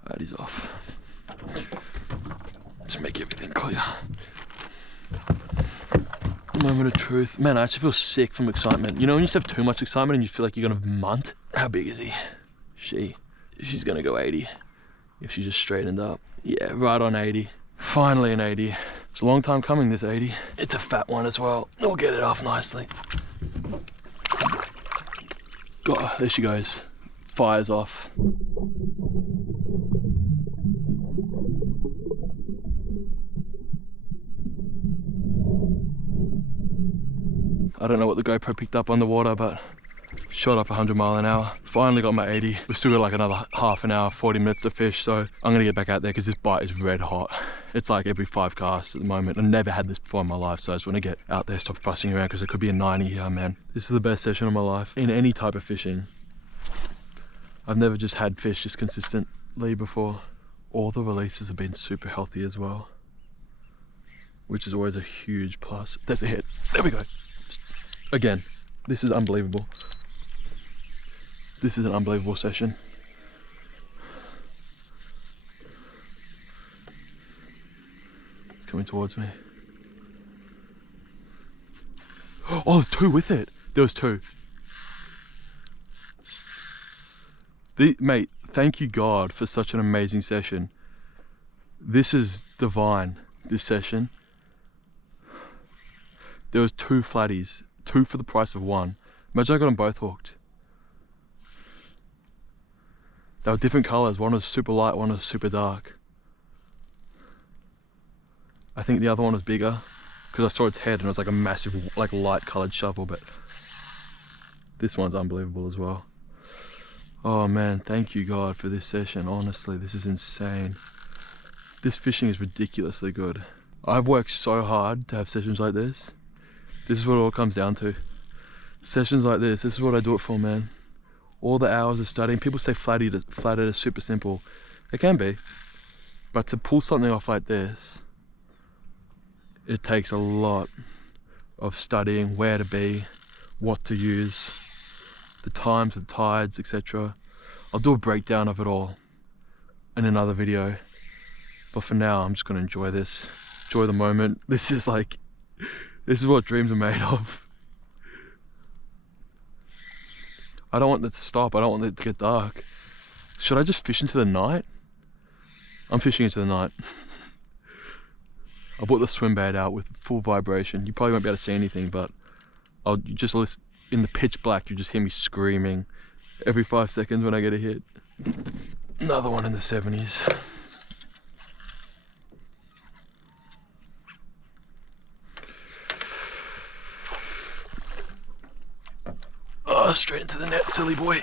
Alright, he's off. Let's make everything clear. Moment of truth. Man, I actually feel sick from excitement. You know when you just have too much excitement and you feel like you're gonna munt? How big is he? She's gonna go 80. If she just straightened up. Yeah, right on 80. Finally an 80. It's a long time coming, this 80. It's a fat one as well. We'll get it off nicely. Oh, there she goes. Fires off. I don't know what the GoPro picked up on the water, but shot off 100 miles an hour. Finally got my 80. We've still got like another half an hour, 40 minutes to fish, so I'm gonna get back out there because this bite is red hot. It's like every 5 casts at the moment. I've never had this before in my life, so I just want to get out there, stop fussing around because it could be a 90 here, man. This is the best session of my life in any type of fishing. I've never just had fish just consistently before. All the releases have been super healthy as well, which is always a huge plus. There's a hit. There we go. Again, this is unbelievable. This is an unbelievable session. It's coming towards me. Oh, there's 2 with it. There was 2. Mate, thank you God for such an amazing session. This is divine, this session. There was 2 flatties, 2 for the price of 1. Imagine I got them both hooked. They were different colors. One was super light, one was super dark. I think the other one was bigger because I saw its head and it was like a massive, like light colored shovel, but this one's unbelievable as well. Oh man, thank you God for this session. Honestly, this is insane. This fishing is ridiculously good. I've worked so hard to have sessions like this. This is what it all comes down to. Sessions like this is what I do it for, man. All the hours of studying. People say flathead is super simple. It can be. But to pull something off like this, it takes a lot of studying where to be, what to use, the times, the tides, etc. I'll do a breakdown of it all in another video. But for now, I'm just going to enjoy this. Enjoy the moment. This is what dreams are made of. I don't want it to stop. I don't want it to get dark. Should I just fish into the night? I'm fishing into the night. I brought the swim bait out with full vibration. You probably won't be able to see anything, but I'll just listen. In the pitch black, you just hear me screaming every 5 seconds when I get a hit. Another one in the 70s. Oh, straight into the net, silly boy.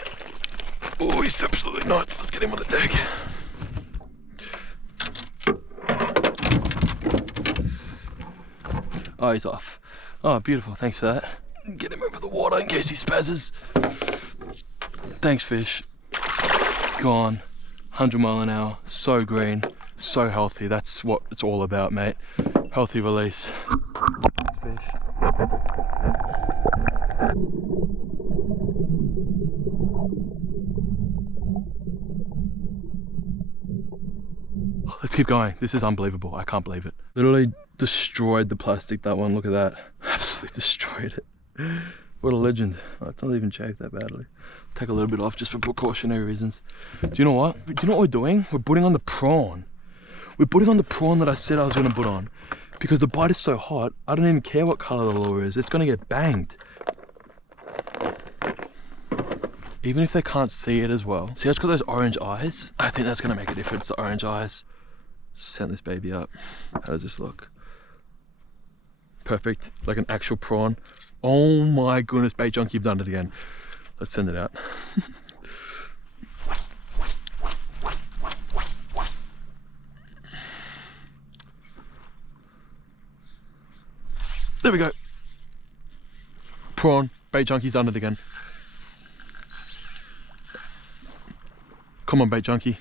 Oh, he's absolutely nuts. Let's get him on the deck. Oh, he's off. Oh, beautiful. Thanks for that. Get him over the water in case he spazzes. Thanks, fish. Gone. 100 mile an hour. So green. So healthy. That's what it's all about, mate. Healthy release. Fish. Let's keep going. This is unbelievable. I can't believe it. Literally destroyed the plastic, that one. Look at that. Absolutely destroyed it. What a legend. Oh, it's not even chafed that badly. Take a little bit off just for precautionary reasons. Do you know what? Do you know what we're doing? We're putting on the prawn. We're putting on the prawn that I said I was going to put on. Because the bite is so hot, I don't even care what color the lure is. It's going to get banged. Even if they can't see it as well. See how it's got those orange eyes? I think that's going to make a difference, the orange eyes. Send this baby up. How does this look? Perfect, like an actual prawn. Oh my goodness, Baitjunkie, you've done it again. Let's send it out. There we go. Prawn, Baitjunkie's done it again. Come on, Baitjunkie.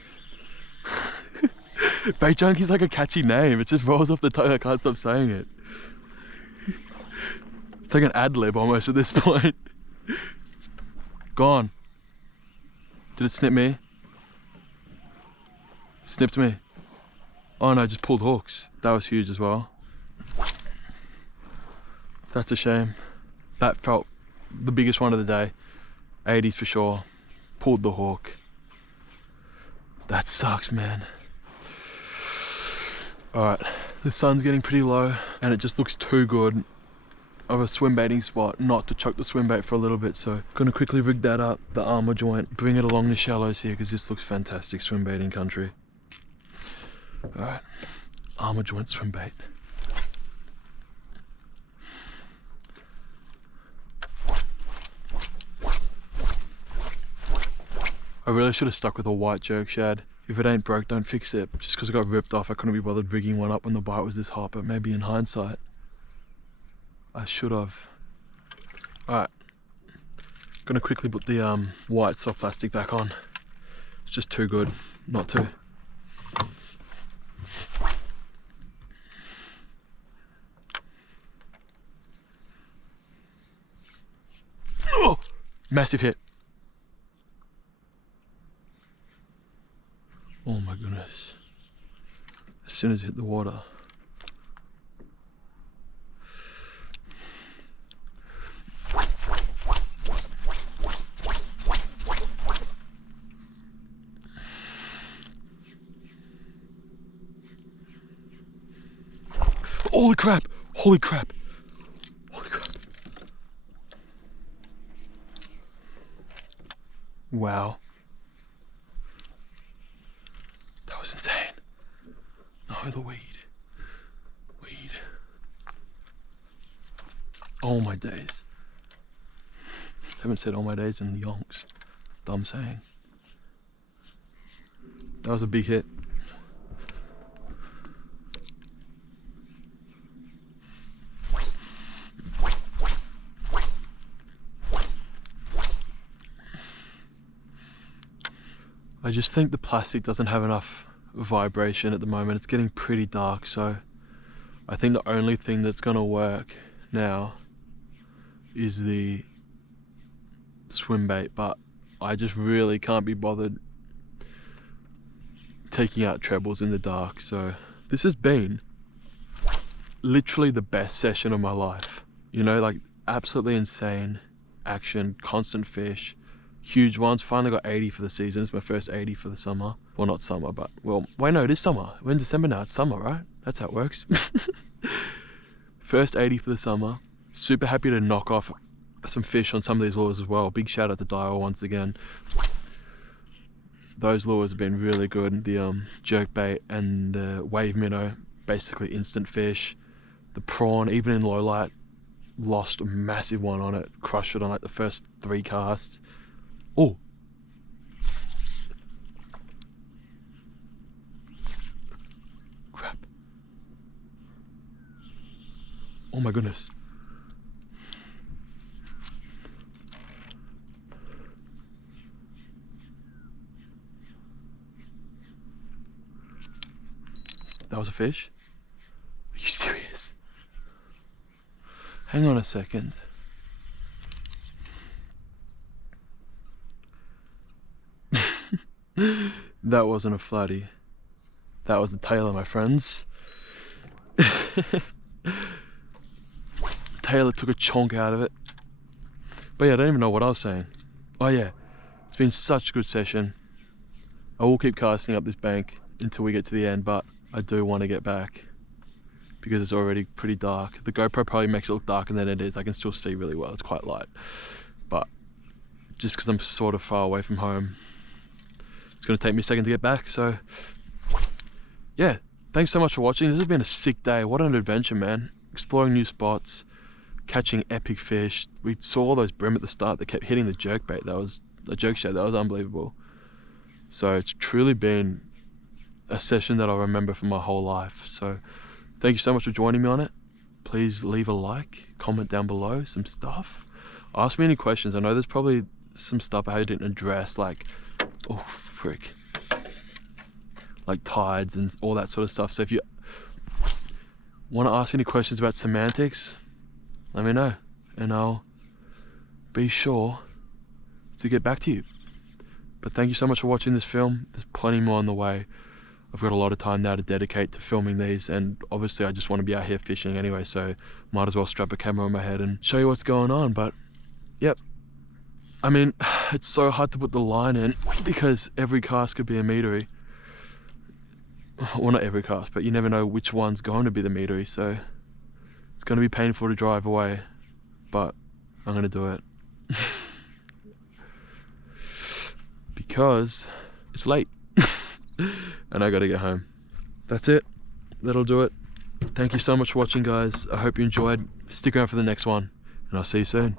Baitjunkie's like a catchy name. It just rolls off the tongue. I can't stop saying it. It's like an ad lib almost at this point. Gone. Did it snip me? Snipped me. Oh no, just pulled hooks. That was huge as well. That's a shame. That felt the biggest one of the day. 80s for sure. Pulled the hook. That sucks, man. Alright, the sun's getting pretty low and it just looks too good of a swim baiting spot not to choke the swim bait for a little bit, so gonna quickly rig that up, the armor joint, bring it along the shallows here because this looks fantastic swim baiting country. Alright, armor joint swim bait. I really should have stuck with a white jerk shad. If it ain't broke, don't fix it. Just because it got ripped off, I couldn't be bothered rigging one up when the bite was this hot, but maybe in hindsight, I should have. Alright, gonna quickly put the white soft plastic back on. It's just too good not to. Oh, massive hit. Oh my goodness. As soon as it hit the water. Holy crap! Holy crap! Holy crap! Wow. That was insane. No, the weed. Weed. Oh my days. Haven't said all my days in the yonks. Dumb saying. That was a big hit. I just think the plastic doesn't have enough vibration at the moment. It's getting pretty dark, so I think the only thing that's gonna work now is the swim bait, but I just really can't be bothered taking out trebles in the dark. So this has been literally the best session of my life, you know, like absolutely insane action, constant fish, huge ones. Finally got 80 for the season. It's my first 80 for the summer. Well, not summer, but well, wait, no, it is summer. We're in December now. It's summer, right? That's how it works. First 80 for the summer. Super happy to knock off some fish on some of these lures as well. Big shout out to Daiwa once again. Those lures have been really good. The jerk bait and the wave minnow, basically instant fish. The prawn, even in low light, lost a massive one on it. Crushed it on like the first 3 casts. Oh, crap. Oh my goodness. That was a fish? Are you serious? Hang on a second. That wasn't a flatty. That was the tailor, my friends. Taylor took a chonk out of it. But yeah, I don't even know what I was saying. Oh yeah, it's been such a good session. I will keep casting up this bank until we get to the end, but I do want to get back because it's already pretty dark. The GoPro probably makes it look darker than it is. I can still see really well. It's quite light, but just because I'm sort of far away from home, it's going to take me a second to get back. So yeah, thanks so much for watching. This has been a sick day. What an adventure, man. Exploring new spots, catching epic fish. We saw those brim at the start that kept hitting the jerk bait. That was a jerk shad. That was unbelievable. So it's truly been a session that I'll remember for my whole life. So thank you so much for joining me on it. Please leave a like, comment down below some stuff. Ask me any questions. I know there's probably some stuff I didn't address, like, oh frick, like tides and all that sort of stuff. So if you want to ask any questions about semantics, let me know and I'll be sure to get back to you. But thank you so much for watching this film. There's plenty more on the way. I've got a lot of time now to dedicate to filming these, and obviously I just want to be out here fishing anyway, so might as well strap a camera on my head and show you what's going on. But yep, I mean, it's so hard to put the line in because every cast could be a meatery. Well, not every cast, but you never know which one's going to be the meatery, so it's going to be painful to drive away, but I'm going to do it. Because it's late and I got to get home. That's it. That'll do it. Thank you so much for watching, guys. I hope you enjoyed. Stick around for the next one, and I'll see you soon.